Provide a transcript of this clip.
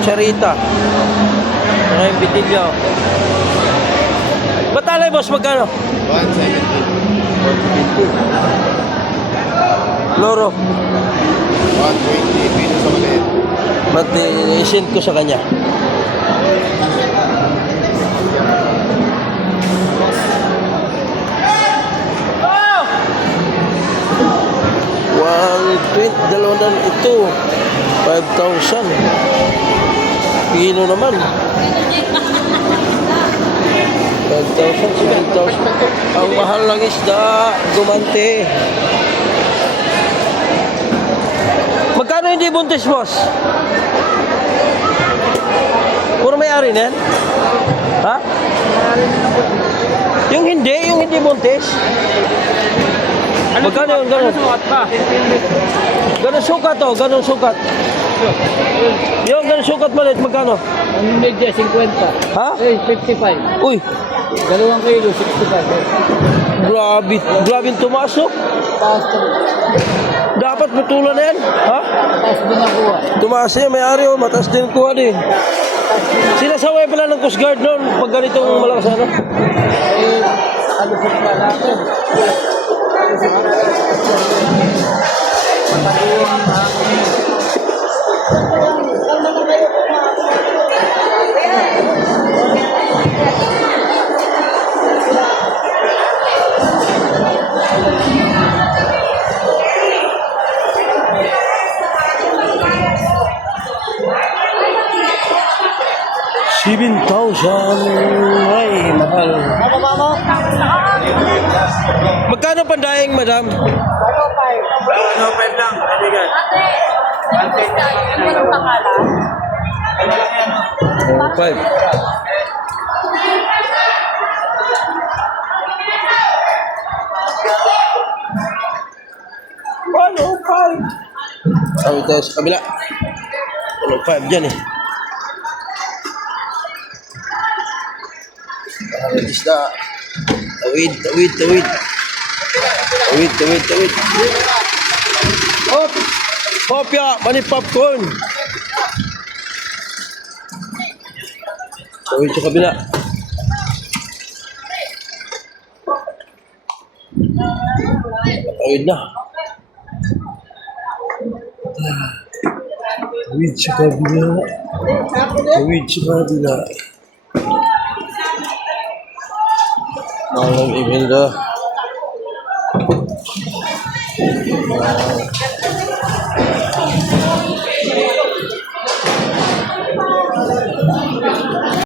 Charita. Saka yung bitilyo. Batalay, boss, magkano? 170. Loro. 120. Pino sa maliit. Ba't i-send ko sa kanya? Oh! 120, dalawa na ito. 5,000. Pino naman. 5,000, 7,000. Ang mahal ng isda, gumante. Magkano hindi buntis, boss? Puro may-ari na yan? Ha? Yung hindi buntis. Magkano yung gano'n? Gano'n sukat to, gano'n sukat. Yung gano'n sukat maliit, magkano? Ang media, 50. Ha? 55. Uy, 2 kilo, 65. grabe tumaas, oh. Taas Dapat putulan na yan. Ha? din nakuha. Tumaas yan, may-ari, oh. Mataas din kuha din. Sinasaway pala ng Coast Guard noon pag ganitong malakas ano? Eh, ano sa natin? Matagawin $7,000. Ay, mahal. Magkano pandaing, madam? 105. 105 lang. Kaibigan. Ano yung pangalan? 5. Sabi tayo sa kabila. 105 dyan eh. Ang isda. Tawid. Hop! Kopya! Mani popcorn! Tawid sa kabila. Tawid na. Tawid sa kabila. Malam Imelda.